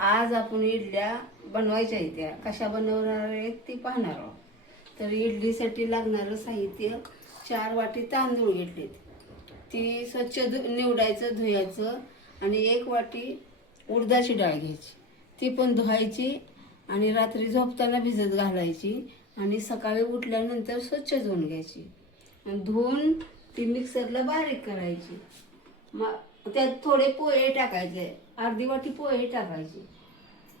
आज आपण इडल्या बनवायच्या त्या कशा बनवणार आहेत ती पाहणार आहोत। तर इडलीसाठी लागणारं साहित्य 4 वाटी तांदूळ घेतलेत, ती स्वच्छ निवडायचं धुवायचं, आणि 1 वाटी उडदाची डाळ घ्यायची, ती पण धुवायची आणि रात्री झोपताना भिजत घालायची, आणि सकाळी उठल्यानंतर स्वच्छ धुवून घ्यायची आणि धुवून ती मिक्सरला बारीक करायची। मग त्यात थोडे पोहे टाकायचे, अर्धी वाटी पोहे टाकायचे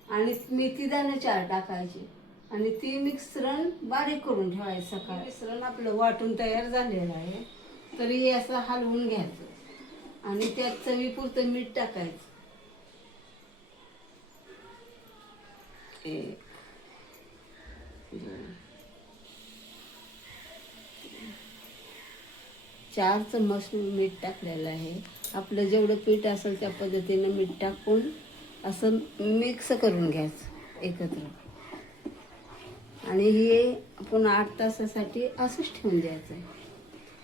आणि मेथी दाणे 4 टाकायचे, आणि ती मिश्रण बारीक करून ठेवायचं। सकाळी मिश्रण आपलं वाटून तयार झालेलं आहे, तरी हे असं हलवून घ्यायचं आणि त्यात चवीपुरतं मीठ टाकायचं। 1 2 4 चम्मच मीठ टाकलेलं आहे। आपलं जेवढं पीठ असेल त्या पद्धतीनं मीठ टाकून असं मिक्स करून घ्यायचं एकत्र, आणि हे आपण 8 तासासाठी असंच ठेवून द्यायचं आहे,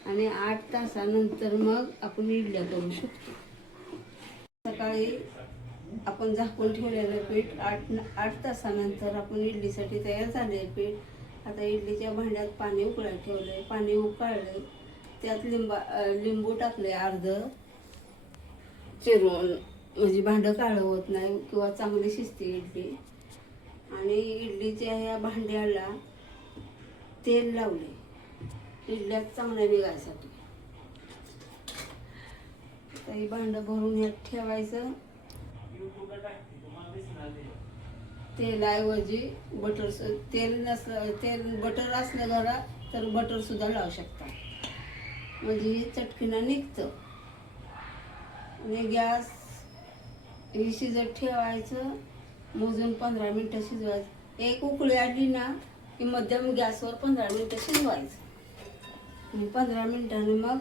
आणि 8 तासानंतर मग आपण इडल्या करू शकतो। सकाळी आपण झाकून ठेवलेलं पीठ 8 तासानंतर आपण इडलीसाठी तयार झाले पीठ। आता इडलीच्या भांड्यात पाणी उकळायला ठेवलंय, पाणी उकळलं, त्यात लिंबू टाकले अर्ध चिरून, म्हणजे भांडं काळं होत नाही किंवा चांगली शिजते इडली। आणि इडलीच्या ह्या भांड्याला तेल लावले इडल्यात चांगलं निघायसाठी। आता हे भांडं भरून यात ठेवायचं, तेलाऐवजी बटर, बटर असलं घरात तर बटर सुद्धा लावू शकता, म्हणजे हे चटकीनं निघतं। आणि गॅस हे शिजत ठेवायचं, मोजून 15 मिनिटं शिजवायचं। 1 उकळी आली ना की मध्यम गॅसवर 15 मिनिटं शिजवायचं, आणि 15 मिनिटांनी मग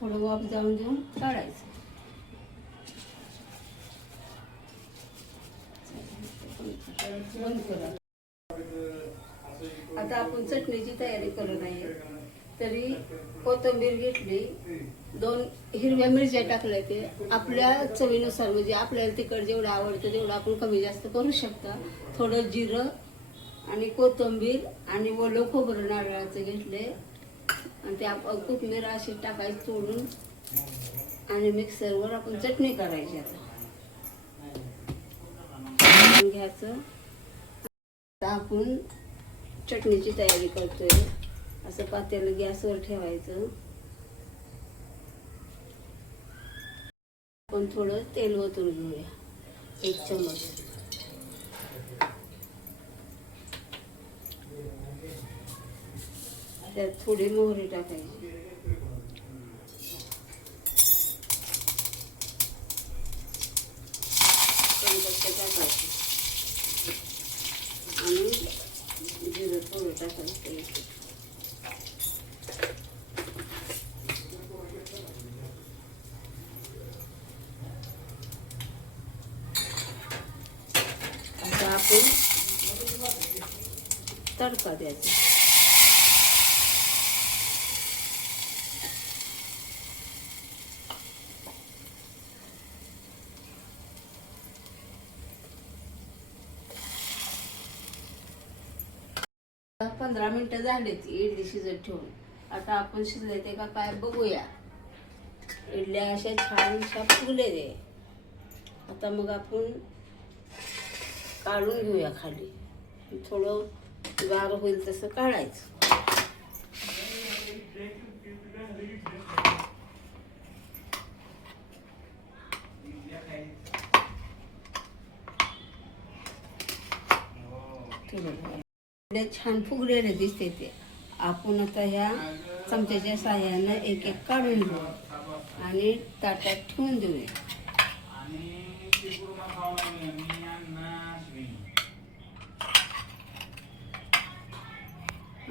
थोडं वाफ जाऊन देऊन काढायचं। बंद करा। आता आपण चटणीची तयारी करत आहे, तरी कोथिंबीर घेतली, 2 हिरव्या मिरच्या टाकल्या, ते आपल्या चवीनुसार, म्हणजे आपल्याला तिखट जेवढं आवडतं तेवढं आपण कमी जास्त करू शकता। थोडं जिरं आणि कोथिंबीर आणि ओलं खोबरं नारळाचं घेतले, आणि ते कोथिंबीर अशी टाकायची तोडून, आणि मिक्सरवर आपण चटणी करायची। आता घ्यायचं, आता आपण चटणीची तयारी करतोय। असं पातेलं गॅसवर ठेवायचं, आपण थोडं तेल ओतून घेऊया, 1 चम्मच, त्यात थोडी मोहरी टाकायची, टाकायची, आणि जिरं थोडं टाकायचं। आता आपण तडका द्यायचा। आता 15 मिनिटं झालीत इडली शिजत ठेवून। आता आपण शिजले ते का काय बघूया। इडल्या अशा छानशा फुगले दे। आता मग आपण काढून घेऊया खाली, थोडं गार होईल तसं काढायचं। छान फुगलेले दिसते ते। आपण आता ह्या चमच्याच्या साह्यानं एक एक काढून घेऊ आणि ताटात ठेवून देऊया।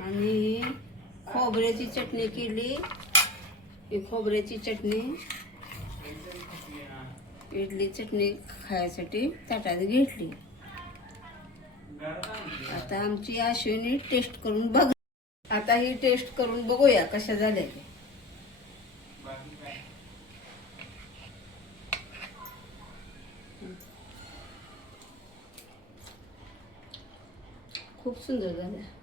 आणि खोबऱ्याची चटणी केली, ही खोबऱ्याची चटणी इडली चटणी खायसाठी ताटात घेतली। आता आमची अश्विनी टेस्ट करून बघ, आता ही टेस्ट करून बघूया कशा झाल्या ते। खूप सुंदर झाल्या.